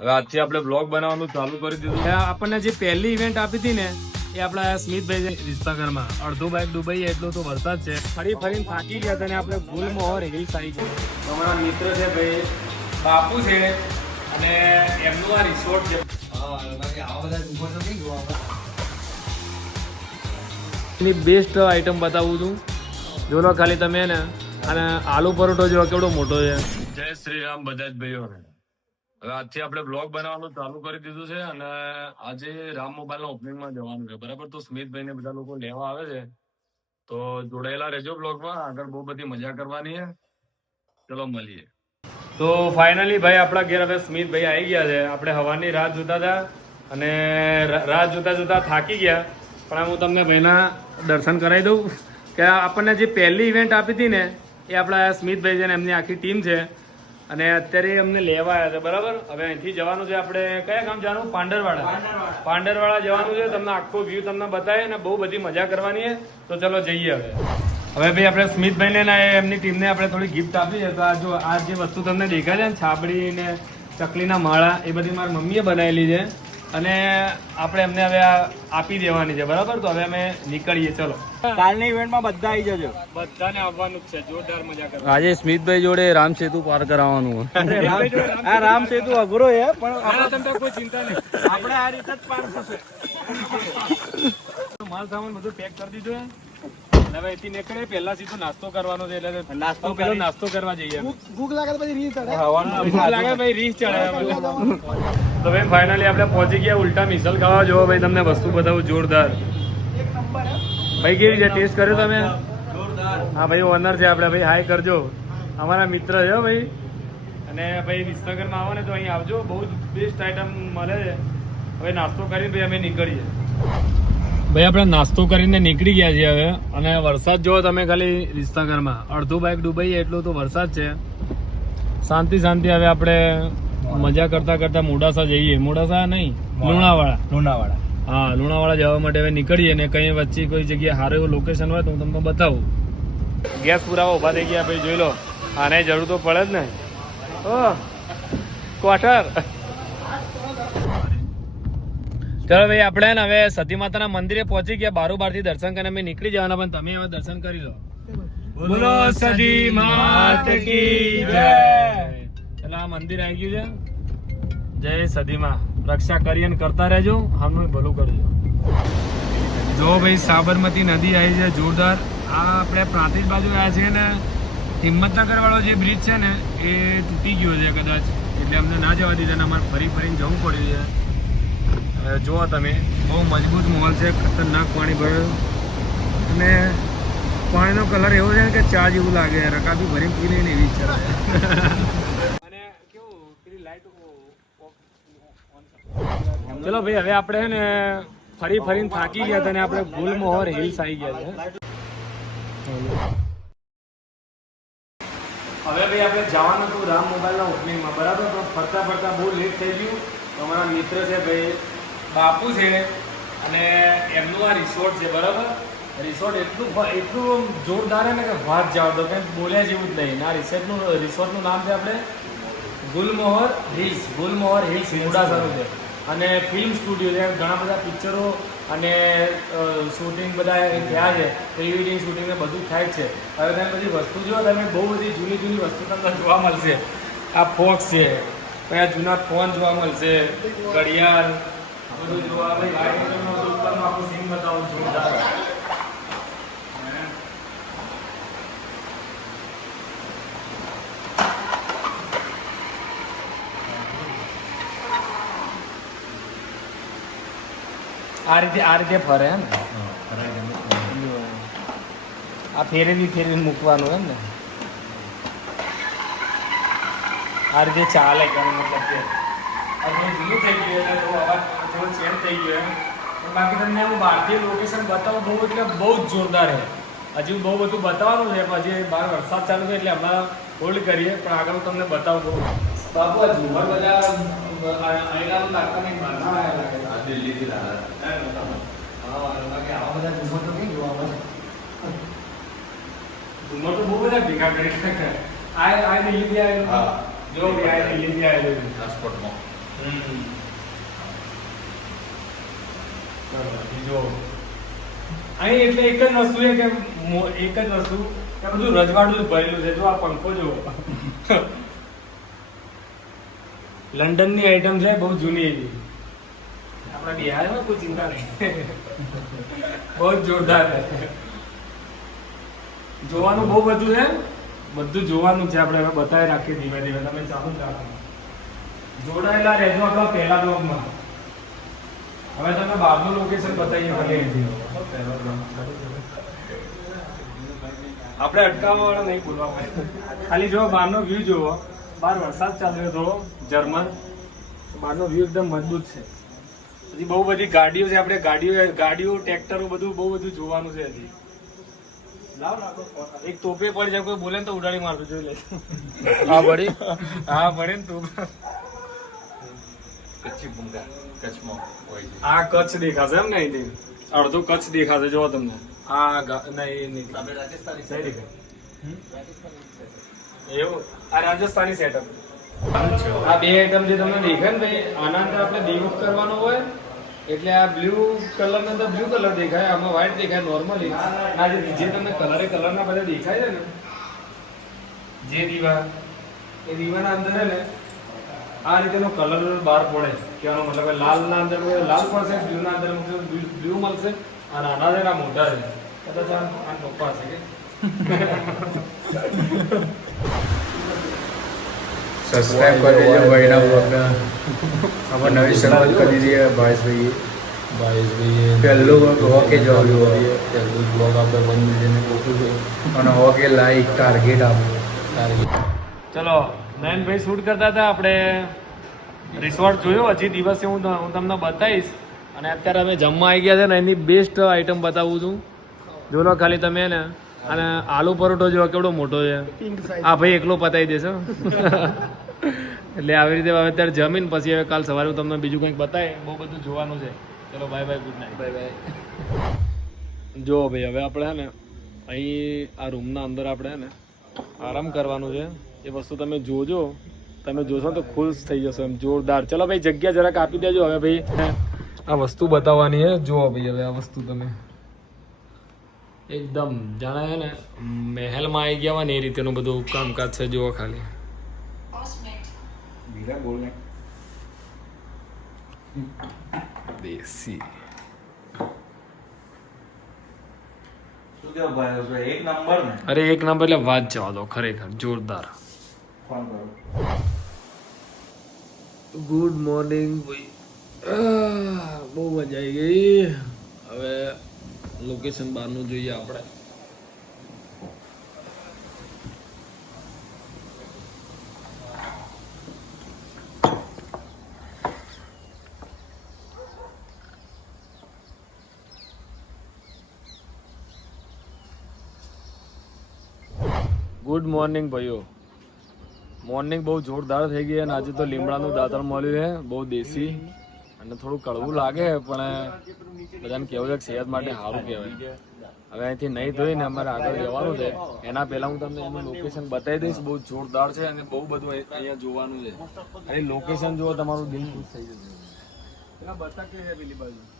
હવે આજથી આપણે બ્લોગ બનાવવાનું ચાલુ કરી દીધું. આપણને જે પહેલી ઇવેન્ટ આપી હતી ને એ આપણા સ્મિતભાઈ છે વિસ્તારમાં અડધો બાઇક ડૂબાઈ એટલો તો વરસાદ છે. ફરી ફરીને થાકી ગયા હતા અને આપણે ભૂલમાં મોહર રિલીઝ આવી ગયા. તો અમારા મિત્ર છે ભાઈ બાપુ છે અને એમનું આ રિસોર્ટ છે. એની બેસ્ટ આઈટમ બતાવું છું. જો લો ખાલી તમે ને અને આલુ પરોઠો જો કેવડો મોટો છે. જય શ્રી રામ બધા જ ભાઈઓને. આજથી આપણે બ્લોગ બનાવવાનું ચાલુ કરી દીધું છે અને આજે રામ મોબાઈલ ઓપનિંગમાં જવાનું છે. બરાબર? તો સ્મિતભાઈ ને બધા લોકો લેવા આવે છે. તો જોડાયેલા રહેજો બ્લોગમાં આગળ બહુ બધી મજા કરવાની છે. ચલો મળીએ. તો ફાઇનલી ભાઈ આપણા ઘેર હવે સ્મિતભાઈ આવી ગયા છે. આપણે હવાની રાહ જોતા હતા અને રાહ જોતા જોતા થાકી ગયા. પણ હું તમને ભાઈના દર્શન કરાવી દઉં. કે આપણને જે પહેલી ઇવેન્ટ આપી હતી ને, એ આપણા સ્મિતભાઈ છે ને એમની આખી ટીમ છે. અને અત્યારે અમને લેવા આવ્યા છે બરાબર? હવે અહીંથી જવાનું છે આપણે કયા ગામ જવાનું? પાંડરવાડા. પાંડરવાડા. જવાનું છે તમને આખો વ્યૂ તમને બતાવે અને બહુ બધી મજા કરવાની છે તો ચલો જઈએ હવે. હવે ભાઈ આપણે સ્મિતભાઈને ને એમની ટીમને આપણે થોડી ગિફ્ટ આપી છે તો આ જો આ જે વસ્તુ તમને દેખાય છે ને છાબડી ને ચકલીના માળા એ બધી મારી મમ્મીએ બનાવેલી છે. અને આપણે એમને હવે આપી દેવાની છે બરાબર? તો હવે અમે નીકળીએ ચલો. કાલની ઇવેન્ટમાં બધા આવી જજો. બધાને આવવાનું છે જોરદાર મજા કરવા આજે સ્મિતભાઈ જોડે રામ સેતુ પાર કરાવવાનું આ રામ સેતુ અઘરો છે પણ તમે કોઈ ચિંતા નહીં. આપણે આ રીતે જ પાર થશે. માલ સામાન બધું પેક કરી દીધું હવે અહીંથી નીકળે પહેલા સીધો નાસ્તો કરવાનો છે એટલે નાસ્તો પેલો નાસ્તો કરવા જઈએ ભૂખ લાગે તો પછી રીત ભૂખ લાગે ભાઈ રીસ ચડે તો ભાઈ ફાઇનલી આપણે પહોંચી ગયા ઉલટા મિસલ ખાવા. જોવો ભાઈ તમને વસ્તુ બતાવું જોરદાર. ભાઈ કેવી છે ટેસ્ટ કર્યો તમે? હા ભાઈ ઓનર છે આપણે. ભાઈ હાય કરજો. અમારા મિત્ર છે હો ભાઈ. અને ભાઈ વિસનગરમાં આવો ને તો અહીં આવજો. બહુ જ બેસ્ટ આઈટમ મળે છે. હવે નાસ્તો કરીને ભાઈ અમે નીકળીએ. ભાઈ આપણે નાસ્તો કરીને નીકળી ગયા છીએ હવે. અને વરસાદ જોવો તમે ખાલી રિસ્તાઘરમાં. અડધું બાઇક ડૂબાઈ એટલું તો વરસાદ છે. શાંતિ શાંતિ હવે આપણે મજા કરતા કરતા મોડાસા જઈએ. મોડાસા નહીં લુણાવાડા. લુણાવાડા. હા લુણાવાડા જવા માટે હવે નીકળીએ ને કઈ વચ્ચે કોઈ જગ્યાએ સારું એવું લોકેશન હોય તો હું તમને બતાવું. ગેસ પુરાવા ઊભા થઈ ગયા ભાઈ જોઈ લો. આને જરૂર તો પડે જ ને. ઓ ક્વાર્ટર ચલો ભાઈ, આપણે ને હવે સતી માતાના મંદિરે પહોંચી ગયા. બારોબારથી દર્શન કરીને અમે નીકળી જવાના, પણ તમે હવે દર્શન કરી લો. બોલો સતી માત કી જય. એટલે આ મંદિર આવી ગયું છે. જય સદીમાં રક્ષા કરી અને કરતા રહેજો. હમનું ભલું કરજો. જો ભાઈ, સાબરમતી નદી આવી છે, જોરદાર. આ આપણે પ્રાંતિજ બાજુ આવ્યા છે ને હિંમતનગર વાળો જે બ્રિજ છે ને, એ તૂટી ગયો છે કદાચ. એટલે અમને ના જવા દીધા ને અમારે ફરી ફરીને જવું પડ્યું છે. જુઓ તમે બહુ મજબૂત મોલ છે ખતરનાક પાણી ભરેલું. અને પાણીનો કલર એવો છે ને કે ચા જેવું લાગે રકાબી ભરીને પી લઈને એવી ઈચ્છા અને કેવું પેલી લાઈટ ચલો ભાઈ હવે આપણે છે ને ફરી ફરીને થાકી ગયા હતા અને આપણે ગુલમોહર હિલ્સ આવી ગયા છે. હવે ભાઈ આપણે જવાનું હતું રામ મોબાઈલના ઓપનિંગમાં બરાબર? પણ ફરતા ફરતા બહુ લેટ થઈ ગયું. તો અમારા મિત્ર છે ભાઈ બાપુ છે અને એમનું આ રિસોર્ટ છે બરાબર? રિસોર્ટ એટલું એટલું જોરદાર છે ને કે વાત જાવ તો કંઈ બોલ્યા જેવું જ નહીં. આ રિસોર્ટનું રિસોર્ટનું નામ છે આપણે ગુલમોહર હિલ્સ ગુલમોહર હિલ્સ મોડાસાનું છે અને ફિલ્મ સ્ટુડિયો છે ઘણા બધા પિક્ચરો અને શૂટિંગ બધા થયા છે પ્રી વેડિંગ શૂટિંગ બધું થાય છે. હવે તમે બધી વસ્તુ જુઓ તમે બહુ બધી જૂની જૂની વસ્તુ તમને જોવા મળશે. આ ફોક્સ છે પછી જૂના ફોન જોવા મળશે ઘડિયાળ બધું જોવા ભાઈ ગાડીનો ઉપરનો આખું સીન બતાવું જોરદાર આ રીતે આ રીતે ફરે એમ આ ફેરવી ફેરવીને મૂકવાનું એમ ને? આ રીતે ચાલે કે મતલબ કે આ થોડું થઈ ગયું એટલે થોડો અવાજ થોડો ચેન્જ થઈ ગયો એમ. બાકી તમને હું ભારતીય લોકેશન બતાવું બહુ એટલે બહુ જ જોરદાર છે. હજુ બહુ બધું બતાવવાનું છે પછી બહાર વરસાદ ચાલુ છે એટલે હમણાં હોલ્ડ કરીએ પણ આગળ તમને બતાવું બહુ. બાપુ આ ઝુમર બધા અહીંના લાગતા નહીં બહારના આવ્યા લાગે છે. હા, બાકી આવા બધા ઝુમર તો નહીં જોવા મળે. ઝુમર તો બહુ બધા ભેગા કરી. આ આ દિલ્હીથી આવેલું હા. જો ભાઈ આ દિલ્હીથી આવેલું ટ્રાન્સપોર્ટમાં જો અહીં એટલે એક જ વસ્તુ છે કે એક જ વસ્તુ કે બધું રજવાડું જ ભરેલું છે. જો આ પંખો જુઓ. લંડનની આઈટમ છે, બહુ જૂની એવી. આપણે બિહારમાં કોઈ ચિંતા નહીં. બહુ જોરદાર જોવાનું બહુ બધું છે. બધું જોવાનું છે આપણે. હવે બતાવી રાખીએ ધીમે ધીમે. તમે ચાલુ રાખો. જોડાયેલા રહેજો આપણા પહેલા બ્લોગમાં હવે તમે બહારનું લોકેશન બતાવીએ ભલે આપણે અટકાવવા વાળા નહીં બોલવા પડે. ખાલી જો બહારનો વ્યૂ જોવો બહાર વરસાદ ચાલી રહ્યો થોડો જર્મન બહારનો વ્યૂ એકદમ મજબૂત છે. હજી બહુ બધી ગાડીઓ છે આપણે ગાડીઓ ગાડીઓ ટ્રેક્ટરો બધું બહુ બધું જોવાનું છે હજી. એક તોપે પડી જાય કોઈ બોલે ને તો ઉડાડી મારજો જોઈ લે. હા બડી હા પડે ને તોપ. કચ્છી ભૂંગા કચ્છમાં હોય છે. આ કચ્છ દેખાશે એમ ને અહીંથી? અડધું કચ્છ દેખાશે જો તમને. આ નહીં આપણે રાજસ્થાની દેખાય એવું? આ રાજસ્થાની સેટઅપ આ બે આઈટમ જે તમને દેખાય ને ભાઈ આના અંદર આપણે દીવક કરવાનો હોય એટલે આ બ્લુ કલર ને અંદર બ્લુ કલર દેખાય આમાં વ્હાઈટ દેખાય નોર્મલી આ જે જે તમને કલરે કલર ના બધા દેખાય છે ને જે દીવા એ દીવાના અંદર ને આ રીતેનો કલર બહાર પડે કહેવાનો મતલબ લાલ ના અંદર લાલ પડશે બ્લુ ના અંદર બ્લુ મળશે અને આના જેના મોટા છે. કદાચ આ પપ્પા છે કે? સબસ્ક્રાઇબ કરી દેજો ભાઈના બ્લોગને આપણે નવી શરૂઆત કરી દઈએ ભાઈશભાઈએ ભાઈ પહેલું હોકે જવાનું પહેલું બ્લોગ આપણે બંધ અને હોકે લાઈક ટાર્ગેટ આપ્યું ચલો નયનભાઈ શૂટ કરતા હતા આપણે રિસોર્ટ જોયો. હજી દિવસે હું હું તમને બતાવીશ. અને અત્યારે અમે જમવા આવી ગયા છે ને એની બેસ્ટ આઈટમ બતાવું છું. જો લો ખાલી તમે ને. અને આલુ પરોઠો જો કેવડો મોટો છે. આ ભાઈ એકલો પતાવી દેશો એટલે આવી રીતે હવે અત્યારે જમીન પછી હવે કાલ સવારે હું તમને બીજું કંઈક બતાવે બહુ બધું જોવાનું છે. ચલો bye bye good night bye bye જો ભાઈ હવે આપણે હે ને અહીં આ રૂમના અંદર આપણે હે ને આરામ કરવાનું છે. એ વસ્તુ તમે જોજો. તમે જોશો તો ખુશ થઈ જશો એમ. જોરદાર. ચલો ભાઈ જગ્યા જરાક આપી દેજો. હવે ભાઈ આ વસ્તુ બતાવવાની છે જુઓ ભાઈ હવે આ વસ્તુ તમે. એકદમ. જાણે ને મહેલમાં આવી ગયા હોય ને એ રીતેનું બધું કામકાજ છે જુઓ ખાલી. દેસી અરે એક નંબર એટલે વાત જવા દો. ખરેખર જોરદાર. ફોન કરો ગુડ મોર્નિંગ ભાઈ બહુ મજા આવી ગઈ. હવે લોકેશન બહારનું જોઈએ આપણે. ગુડ મોર્નિંગ ભાઈઓ. મોર્નિંગ બહુ જોરદાર થઈ ગઈ અને આજે તો લીમડાનું દાતણ મળ્યું છે, બહુ દેશી અને થોડું કડવું લાગે, પણ બધાને કહેવું છે સેહત માટે સારું કહેવાય. હવે અહીંથી નહીં ધોઈને અમારે આગળ જવાનું છે. એના પહેલા હું તમને એનું લોકેશન બતાવી દઈશ. બહુ જોરદાર છે અને બહુ બધું અહીં- અહીંયા જોવાનું છે. અને લોકેશન જુઓ, તમારું દિલ ખુશ થઈ જશે. બતા કે છે